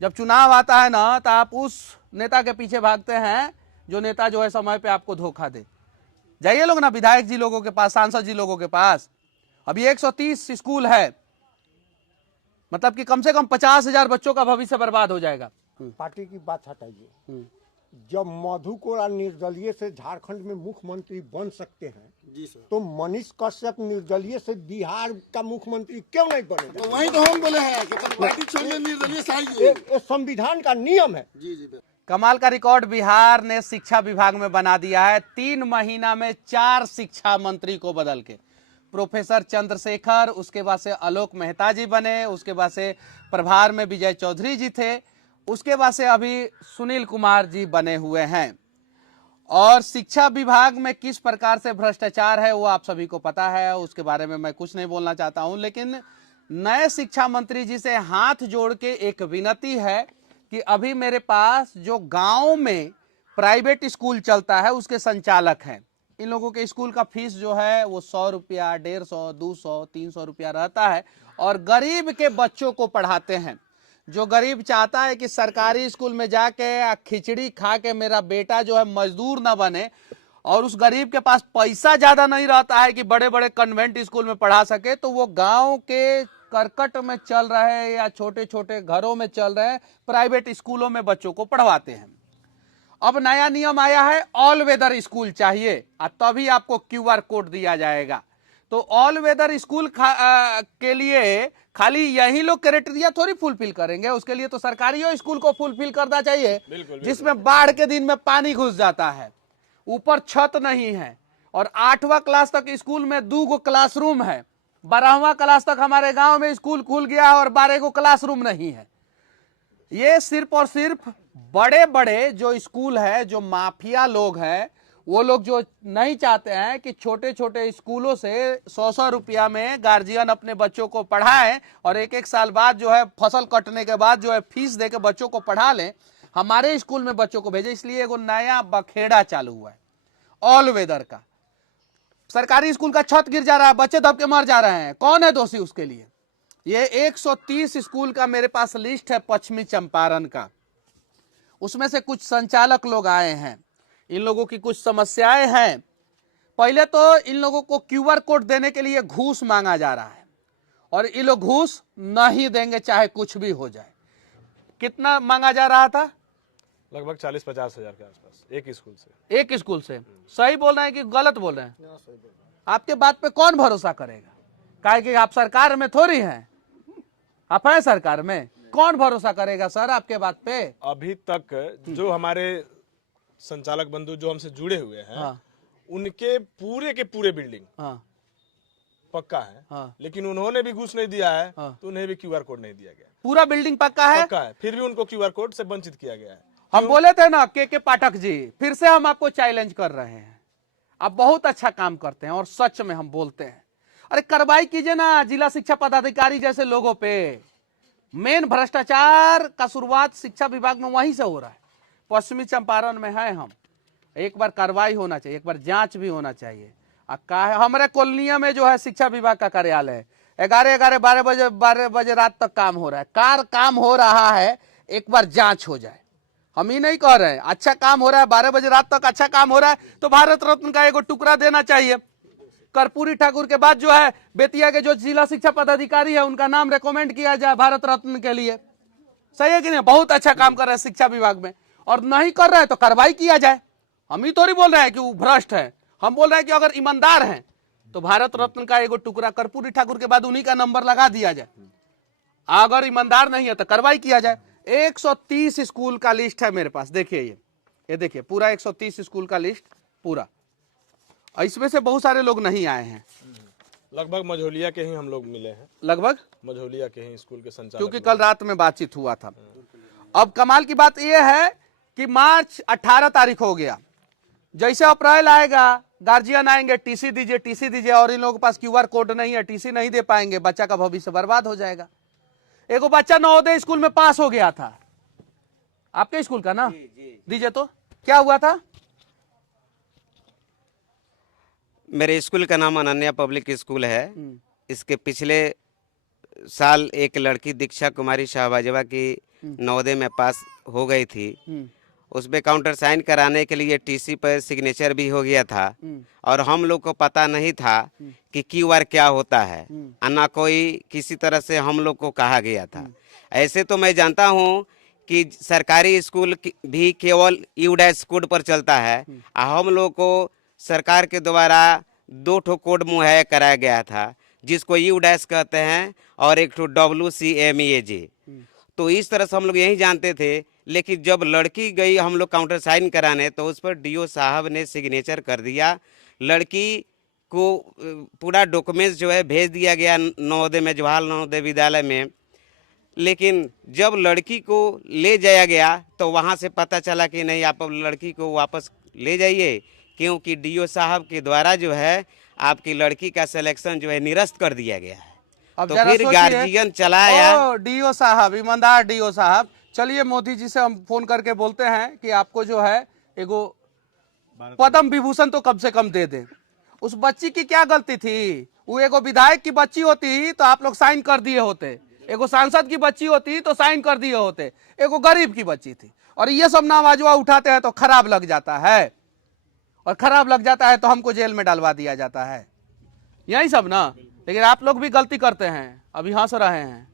जब चुनाव आता है ना तो आप उस नेता के पीछे भागते हैं जो नेता जो है समय पे आपको धोखा दे। जाइए लोग ना विधायक जी लोगों के पास, सांसद जी लोगों के पास। अभी 130 स्कूल है, मतलब कि कम से कम 50,000 बच्चों का भविष्य बर्बाद हो जाएगा। पार्टी की बात हटाइए, जब मधु कोड़ा निर्दलीय से झारखंड में मुख्यमंत्री बन सकते हैं जी सर, तो मनीष कश्यप निर्दलीय से बिहार का मुख्यमंत्री क्यों नहीं बनेगा? तो वही तो हम बोले हैं कि पार्टी छोड़ने निर्दलीय से आइए। ये संविधान का नियम है। जी जी। कमाल का रिकॉर्ड बिहार ने शिक्षा विभाग में बना दिया है। 3 महीना में 4 शिक्षा मंत्री को बदल के प्रोफेसर चंद्रशेखर, उसके बाद से आलोक मेहता जी बने, उसके बाद से प्रभार में विजय चौधरी जी थे, उसके बाद से अभी सुनील कुमार जी बने हुए हैं। और शिक्षा विभाग में किस प्रकार से भ्रष्टाचार है वो आप सभी को पता है, उसके बारे में मैं कुछ नहीं बोलना चाहता हूं। लेकिन नए शिक्षा मंत्री जी से हाथ जोड़ के एक विनती है कि अभी मेरे पास जो गांव में प्राइवेट स्कूल चलता है उसके संचालक हैं। इन लोगों के स्कूल का फीस जो है वो 100 रुपया, 150, 200, 300 रुपया रहता है और गरीब के बच्चों को पढ़ाते हैं। जो गरीब चाहता है कि सरकारी स्कूल में जाके खिचड़ी खा के मेरा बेटा जो है मजदूर ना बने, और उस गरीब के पास पैसा ज्यादा नहीं रहता है कि बड़े बड़े कन्वेंट स्कूल में पढ़ा सके, तो वो गांव के करकट में चल रहे या छोटे छोटे घरों में चल रहे प्राइवेट स्कूलों में बच्चों को पढ़वाते हैं। अब नया नियम आया है, ऑल वेदर स्कूल चाहिए और तभी आपको QR कोड दिया जाएगा। तो ऑल वेदर स्कूल के लिए खाली यही लोग क्राइटेरिया थोड़ी फुलफिल करेंगे, उसके लिए तो सरकारी स्कूल को फुलफिल करना चाहिए, जिसमें बाढ़ के दिन में पानी घुस जाता है, ऊपर छत नहीं है, और 8वां क्लास तक स्कूल में 2 क्लासरूम है, 12वां क्लास तक हमारे गांव में स्कूल खुल गया और 12 क्लासरूम नहीं है। ये सिर्फ और सिर्फ बड़े बड़े जो स्कूल है, जो माफिया लोग हैं, वो लोग जो नहीं चाहते हैं कि छोटे छोटे स्कूलों से 100 रुपया में गार्जियन अपने बच्चों को पढ़ाएं और एक साल बाद जो है फसल कटने के बाद जो है फीस दे के बच्चों को पढ़ा लें, हमारे स्कूल में बच्चों को भेजे। इसलिए एगो नया बखेड़ा चालू हुआ है ऑल वेदर का। सरकारी स्कूल का छत गिर जा रहा है, बच्चे दब के मर जा रहे हैं, कौन है दोषी उसके लिए? ये 130 स्कूल का मेरे पास लिस्ट है पश्चिमी चंपारण का, उसमें से कुछ संचालक लोग आए हैं, इन लोगों की कुछ समस्याएं हैं। पहले तो इन लोगों को QR कोड देने के लिए घूस मांगा जा रहा है और ये लोग घूस नहीं देंगे चाहे कुछ भी हो जाए। कितना मांगा जा रहा था? लगभग 40-50 हजार के आसपास एक स्कूल से। सही बोल रहे हैं कि गलत बोल रहे हैं? आपके बात पे कौन भरोसा करेगा? काहे कि आप सरकार में थोड़ी हैं, आप हैं सरकार में, कौन भरोसा करेगा सर आपके बात पे? अभी तक जो हमारे संचालक बंधु जो हमसे जुड़े हुए हैं, हाँ। उनके पूरे के पूरे बिल्डिंग हाँ। पक्का है। हाँ। लेकिन उन्होंने भी घूस नहीं दिया है। हाँ। तो उन्हें भी QR कोड नहीं दिया गया। पूरा बिल्डिंग पक्का है? पक्का है, फिर भी उनको QR कोड से वंचित किया गया है। हम बोले थे ना के पाठक जी, फिर से हम आपको चैलेंज कर रहे हैं। आप बहुत अच्छा काम करते हैं और सच में हम बोलते हैं, अरे कार्रवाई कीजिए ना जिला शिक्षा पदाधिकारी जैसे लोगों पे। मेन भ्रष्टाचार का शुरुआत शिक्षा विभाग में वहीं से हो रहा है, पश्चिमी चंपारण में है हम। एक बार कार्रवाई होना चाहिए, एक बार जांच भी होना चाहिए। हमारे कॉलोनिया में जो है शिक्षा विभाग का कार्यालय है, 12 बजे रात तक काम हो रहा है। काम हो रहा है, एक बार जांच हो जाए। हम ही नहीं कह रहे हैं, अच्छा काम हो रहा है, 12 बजे रात तक अच्छा काम हो रहा है तो भारत रत्न का एगो टुकड़ा देना चाहिए। कर्पूरी ठाकुर के बाद जो है बेतिया के जो जिला शिक्षा पदाधिकारी है उनका नाम रेकमेंड किया जाए भारत रत्न के लिए। सही है कि नहीं? बहुत अच्छा काम कर रहे हैं शिक्षा विभाग में, और नहीं कर रहे हैं तो कार्रवाई किया जाए। हम ही थोड़ी बोल रहे हैं कि वो भ्रष्ट है, हम बोल रहे हैं कि अगर ईमानदार हैं तो भारत रत्न का एगो टुकड़ा कर्पूरी ठाकुर के बाद उन्हीं का नंबर लगा दिया जाए। अगर ईमानदार नहीं है तो कार्रवाई किया जाए। 130 स्कूल का लिस्ट है मेरे पास, देखिए ये देखिए पूरा 130 स्कूल का लिस्ट पूरा। इसमें से बहुत सारे लोग नहीं आए हैं, लगभग मझौलिया के ही हम लोग मिले हैं, लगभग मझौलिया के ही स्कूल के संचालक, क्योंकि कल रात में बातचीत हुआ था। अब कमाल की बात यह है कि मार्च 18 तारीख हो गया, जैसे अप्रैल आएगा गार्जियन आएंगे, टीसी दीजिए, और इन लोगों के पास QR कोड नहीं है, टीसी नहीं दे पाएंगे, बच्चा का भविष्य बर्बाद हो जाएगा। एगो बच्चा नवोदय स्कूल में पास हो गया था, आपके स्कूल का ना, दीजिए तो क्या हुआ था? मेरे स्कूल का नाम अनन्या पब्लिक स्कूल है। इसके पिछले साल एक लड़की दीक्षा कुमारी शाहबाजवा की नवोदय में पास हो गई थी। उस पे काउंटर साइन कराने के लिए टीसी पर सिग्नेचर भी हो गया था और हम लोग को पता नहीं था कि क्यूआर क्या होता है, ना कोई किसी तरह से हम लोग को कहा गया था। ऐसे तो मैं जानता हूँ कि सरकारी स्कूल भी केवल यू-डैश कोड पर चलता है। हम लोग को सरकार के द्वारा 2 ठो कोड मुहैया कराया गया था, जिसको यू-डैश कहते हैं और एक ठो WCMEAJ। तो इस तरह से हम लोग यही जानते थे, लेकिन जब लड़की गई हम लोग काउंटर साइन कराने तो उस पर डीओ साहब ने सिग्नेचर कर दिया। लड़की को पूरा डॉक्यूमेंट्स जो है भेज दिया गया नवोदय में, जवाहर नवोदय विद्यालय में। लेकिन जब लड़की को ले जाया गया तो वहाँ से पता चला कि नहीं, आप लड़की को वापस ले जाइए, क्योंकि डीओ साहब के द्वारा जो है आपकी लड़की का सिलेक्शन जो है निरस्त कर दिया गया है। अब तो जरा फिर सोचिए, गार्जियन चलाया। डीओ साहब, ईमानदार डीओ साहब, चलिए मोदी जी से हम फोन करके बोलते हैं कि आपको जो है एगो पद्म विभूषण तो कम से कम दे दें। उस बच्ची की क्या गलती थी? वो एगो विधायक की बच्ची होती तो आप लोग साइन कर दिए होते, एगो सांसद की बच्ची होती तो साइन कर दिए होते, एगो गरीब की बच्ची थी। और ये सब नावाजवा उठाते हैं तो खराब लग जाता है, और खराब लग जाता है तो हमको जेल में डालवा दिया जाता है, यही सब ना। लेकिन आप लोग भी गलती करते हैं, अभी हंस रहे हैं।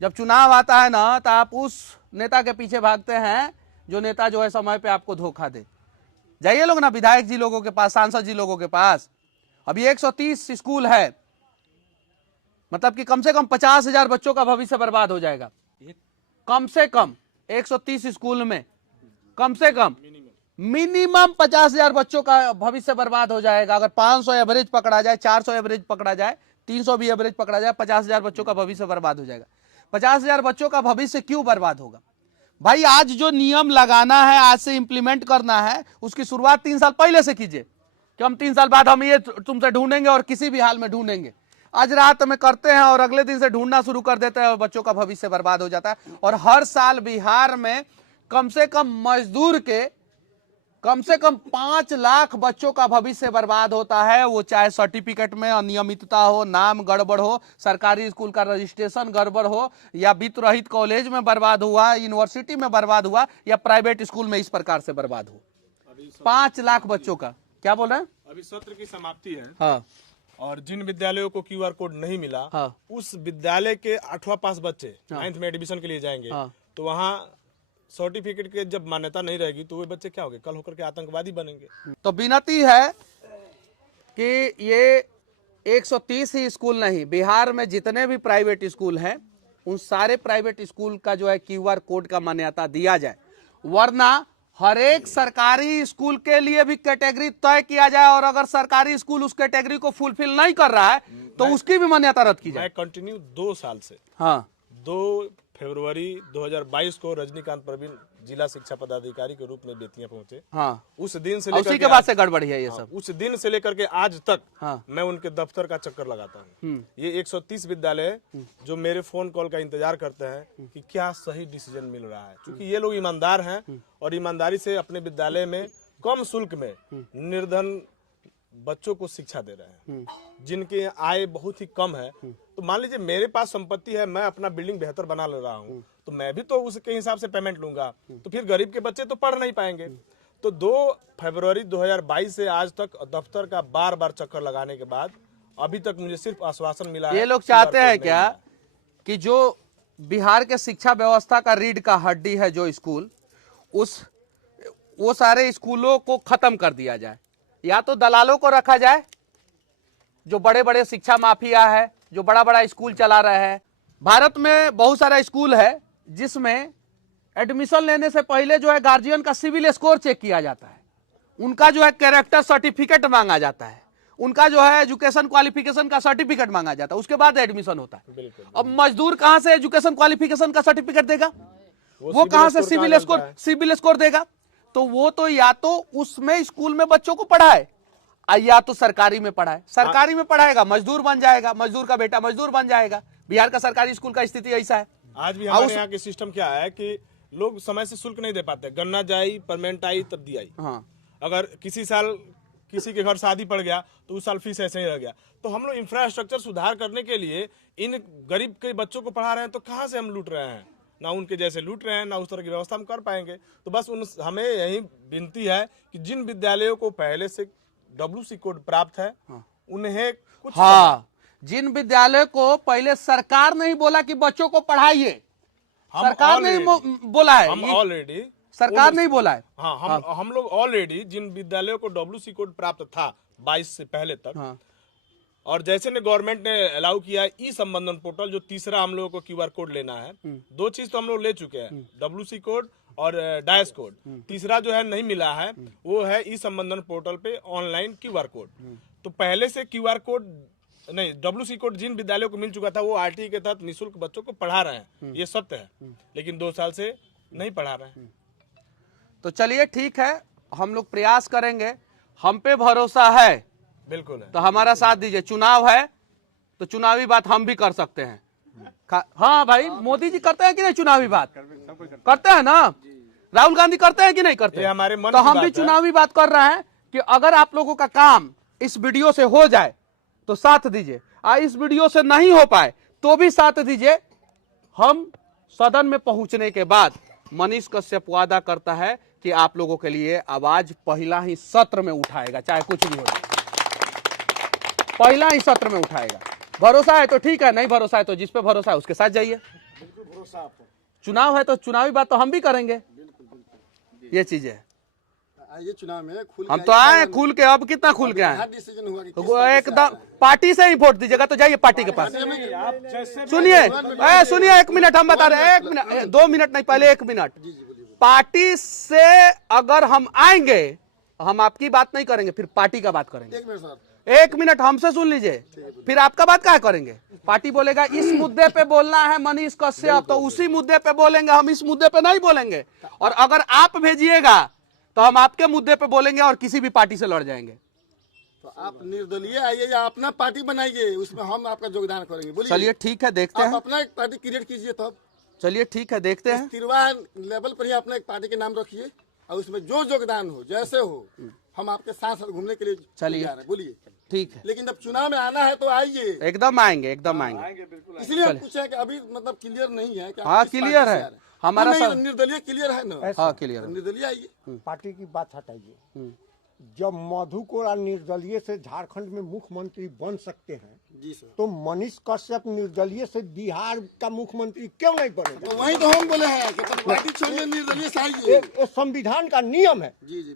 जब चुनाव आता है ना तो आप उस नेता के पीछे भागते हैं जो नेता जो है समय पे आपको धोखा दे। जाइए लोग ना विधायक जी लोगों के पास, सांसद जी लोगों के पास। अभी 130 स्कूल है, मतलब कि कम से कम 50,000 बच्चों का भविष्य बर्बाद हो जाएगा। कम से कम 130 स्कूल में कम से कम मिनिमम 50,000 बच्चों का भविष्य बर्बाद हो जाएगा। अगर 500 एवरेज पकड़ा जाए, 400 एवरेज पकड़ा जाए, 300 भी एवरेज पकड़ा जाए, 50,000 बच्चों का भविष्य बर्बाद हो जाएगा। 50,000 बच्चों का भविष्य क्यों बर्बाद होगा भाई? आज जो नियम लगाना है, आज से इंप्लीमेंट करना है, उसकी शुरुआत 3 साल पहले से कीजिए कि हम 3 साल बाद हम ये तुमसे ढूंढेंगे और किसी भी हाल में ढूंढेंगे। आज रात में करते हैं और अगले दिन से ढूंढना शुरू कर देते हैं और बच्चों का भविष्य बर्बाद हो जाता है। और हर साल बिहार में कम से कम मजदूर के कम से कम 5 लाख बच्चों का भविष्य बर्बाद होता है। वो चाहे सर्टिफिकेट में अनियमितता हो, नाम गड़बड़ हो, सरकारी स्कूल का रजिस्ट्रेशन गड़बड़ हो, या वित्त रहित कॉलेज में बर्बाद हुआ, यूनिवर्सिटी में बर्बाद हुआ, या प्राइवेट स्कूल में इस प्रकार से बर्बाद हो। 5 लाख बच्चों का। क्या बोल रहे हैं? अभी सत्र की समाप्ति है। हाँ। और जिन विद्यालयों को क्यूआर कोड नहीं मिला, हाँ। उस विद्यालय के 8वां पास बच्चे 9th में एडमिशन के लिए जाएंगे। हाँ। तो वहाँ सर्टिफिकेट के जब मान्यता नहीं रहेगी तो वे बच्चे क्या होंगे? कल होकर के आतंकवादी बनेंगे। तो विनती है कि ये 130 ही स्कूल नहीं, बिहार में जितने भी प्राइवेट स्कूल हैं उन सारे प्राइवेट स्कूल का जो है क्यूआर कोड का मान्यता दिया जाए, वरना हर एक सरकारी स्कूल के लिए भी कैटेगरी तय किया जाए, और अगर सरकारी स्कूल उस कैटेगरी को फुलफिल नहीं कर रहा है तो उसकी भी मान्यता रद्द की जाए। मैं कंटिन्यू 2 साल से, हाँ, 2 फरवरी 2022 को रजनीकांत प्रवीण जिला शिक्षा पदाधिकारी के रूप में बेतिया पहुंचे। हाँ, उस दिन से उसी के बाद से गड़बड़ी है ये सब। उस दिन से लेकर के आज तक हाँ। मैं उनके दफ्तर का चक्कर लगाता हूँ। ये 130 विद्यालय जो मेरे फोन कॉल का इंतजार करते हैं कि क्या सही डिसीजन मिल रहा है, क्योंकि ये लोग ईमानदार हैं और ईमानदारी से अपने विद्यालय में कम शुल्क में निर्धन बच्चों को शिक्षा दे रहे हैं, जिनके आय बहुत ही कम है। तो मान लीजिए मेरे पास संपत्ति है, मैं अपना बिल्डिंग बेहतर बना ले रहा हूँ, तो मैं भी तो उसके हिसाब से पेमेंट लूंगा, तो फिर गरीब के बच्चे तो पढ़ नहीं पाएंगे। तो 2 फरवरी 2022 से आज तक दफ्तर का बार बार चक्कर लगाने के बाद अभी तक मुझे सिर्फ आश्वासन मिला है। ये लोग चाहते हैं क्या कि जो बिहार के शिक्षा व्यवस्था का रीढ़ का हड्डी है जो स्कूल, वो सारे स्कूलों को खत्म कर दिया जाए, या तो दलालों को रखा जाए जो बड़े बड़े शिक्षा माफिया है, जो बड़ा बड़ा स्कूल चला रहे हैं। भारत में बहुत सारा स्कूल है जिसमें एडमिशन लेने से पहले जो है गार्जियन का सिविल स्कोर चेक किया जाता है, उनका जो है कैरेक्टर सर्टिफिकेट मांगा जाता है, उनका जो है एजुकेशन क्वालिफिकेशन का सर्टिफिकेट मांगा जाता है, उसके बाद एडमिशन होता है। अब मजदूर कहां से एजुकेशन क्वालिफिकेशन का सर्टिफिकेट देगा? वो कहां से सिविल स्कोर देगा? तो वो तो या तो उसमें स्कूल में बच्चों को पढ़ाए, या तो सरकारी में पढ़ाए। सरकारी में पढ़ाएगा, मजदूर बन जाएगा, मजदूर का बेटा मजदूर बन जाएगा। बिहार का सरकारी स्कूल का स्थिति ऐसा है। आज भी हमारे यहाँ के सिस्टम क्या है कि लोग समय से शुल्क नहीं दे पाते। गन्ना जाई, परमानेंट आई, तब दी आई। हाँ। अगर किसी साल किसी के घर शादी पड़ गया तो उस साल फीस ऐसे ही रह गया। तो हम लोग इंफ्रास्ट्रक्चर सुधार करने के लिए इन गरीब के बच्चों को पढ़ा रहे हैं, तो कहाँ से हम लूट रहे हैं? ना उनके जैसे लूट रहे हैं, ना उस तरह की व्यवस्था हम कर पाएंगे। तो बस हमें यही विनती है कि जिन विद्यालयों को पहले से WC कोड प्राप्त है उन्हें कुछ हाँ, जिन विद्यालय को पहले सरकार नहीं बोला कि बच्चों को पढ़ाइए, सरकार नहीं बोला है, हम ऑलरेडी सरकार नहीं बोला है। हाँ, हम लोग ऑलरेडी जिन विद्यालयों को WC कोड प्राप्त था 22 से पहले तक, हाँ। और जैसे ने गवर्नमेंट ने अलाउ किया है ई संबंधन पोर्टल, जो तीसरा हम लोगों को QR कोड लेना है, 2 चीज तो हम लोग ले चुके हैं, WC कोड और डायस कोड। तीसरा जो है नहीं मिला है, वो है ई संबंधन पोर्टल पे ऑनलाइन QR कोड। तो पहले से QR कोड नहीं, WC कोड जिन विद्यालयों को मिल चुका था वो RTE के तहत निःशुल्क बच्चों को पढ़ा रहे हैं, ये सत्य है, लेकिन 2 साल से नहीं पढ़ा रहे हैं। तो चलिए ठीक है, हम लोग प्रयास करेंगे, हम पे भरोसा है, बिल्कुल है। तो हमारा साथ दीजिए। चुनाव है तो चुनावी बात हम भी कर सकते हैं। हाँ भाई, मोदी जी करते हैं कि नहीं चुनावी बात? करते हैं ना? राहुल गांधी करते हैं कि नहीं करते? ये हमारे मन तो की हम बात भी है। चुनावी बात कर रहे हैं कि अगर आप लोगों का काम इस वीडियो से हो जाए तो साथ दीजिए, और इस वीडियो से नहीं हो पाए तो भी साथ दीजिए। हम सदन में पहुंचने के बाद मनीष कश्यप वादा करता है कि आप लोगों के लिए आवाज पहला ही सत्र में उठाएगा, चाहे कुछ भी हो जाए, पहला ही सत्र में उठाएगा। भरोसा है तो ठीक है, नहीं भरोसा है तो जिस पे भरोसा है उसके साथ जाइए। चुनाव है तो चुनावी बात तो हम भी करेंगे, ये चीजें है। ये चुनाव में खुल हम तो आए खुल के, अब कितना खुल के आए? डिसीजन हुआ कि तो एकदम पार्टी से ही वोट दीजिएगा, तो जाइए पार्टी के पास। सुनिए 1 मिनट, हम बता रहे हैं, 1 मिनट, 2 मिनट नहीं, पहले 1 मिनट। पार्टी से अगर हम आएंगे, हम आपकी बात नहीं करेंगे, फिर पार्टी का बात करेंगे। 1 मिनट सर, 1 मिनट हमसे सुन लीजिए, फिर आपका बात क्या करेंगे? पार्टी बोलेगा इस मुद्दे पे बोलना है मनीष कश्यप, तो उसी मुद्दे पे बोलेंगे, हम इस मुद्दे पे नहीं बोलेंगे। और अगर आप भेजिएगा तो हम आपके मुद्दे पे बोलेंगे और किसी भी पार्टी से लड़ जाएंगे। तो आप निर्दलीय आइए या अपना पार्टी बनाइए, उसमें हम आपका योगदान करेंगे। बोलिए। चलिए ठीक है, देखते आप हैं। अपना एक पार्टी क्रिएट कीजिए, तब चलिए ठीक है, देखते हैं। तिरवा लेवल पर ही अपना एक पार्टी के नाम रखिए, और उसमें जो योगदान हो, जैसे हो, हम आपके साथ साथ घूमने के लिए चलिए। तैयार हैं। बोलिए। ठीक है, लेकिन जब चुनाव में आना है तो आइए। एकदम आएंगे, एकदम आएंगे। इसलिए हम पूछे कि अभी मतलब क्लियर नहीं है कि आप हाँ, किस पार्टी क्लियर से है। आ रहे हैं। हमारा नहीं, सब निर्दलीय क्लियर है ना? हाँ क्लियर है। निर्दलीय आइए। पार्टी की बात हटाइए। जब मधु कोड़ा निर्दलीय से झारखंड में मुख्यमंत्री बन सकते हैं, जी सर। तो मनीष कश्यप निर्दलीय से बिहार का मुख्यमंत्री क्यों नहीं बनेगा? तो वही तो हम बोले हैं कि पार्टी छोड़िए, निर्दलीय से आइए। ये संविधान का नियम है। जी जी।